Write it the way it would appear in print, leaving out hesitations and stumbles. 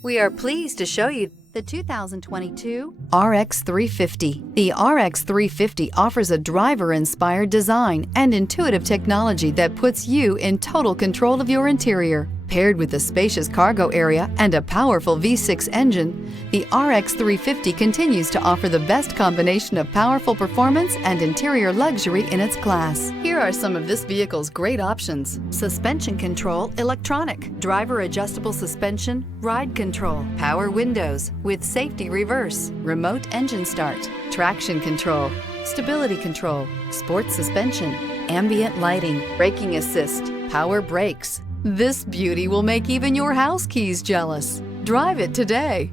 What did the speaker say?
We are pleased to show you the 2022 RX 350. The RX 350 offers a driver-inspired design and intuitive technology that puts you in total control of your interior. Paired with a spacious cargo area and a powerful V6 engine, the RX 350 continues to offer the best combination of powerful performance and interior luxury in its class. Here are some of this vehicle's great options: suspension control electronic, driver adjustable suspension, ride control, power windows with safety reverse, remote engine start, traction control, stability control, sport suspension, ambient lighting, braking assist, power brakes. This beauty will make even your house keys jealous. Drive it today.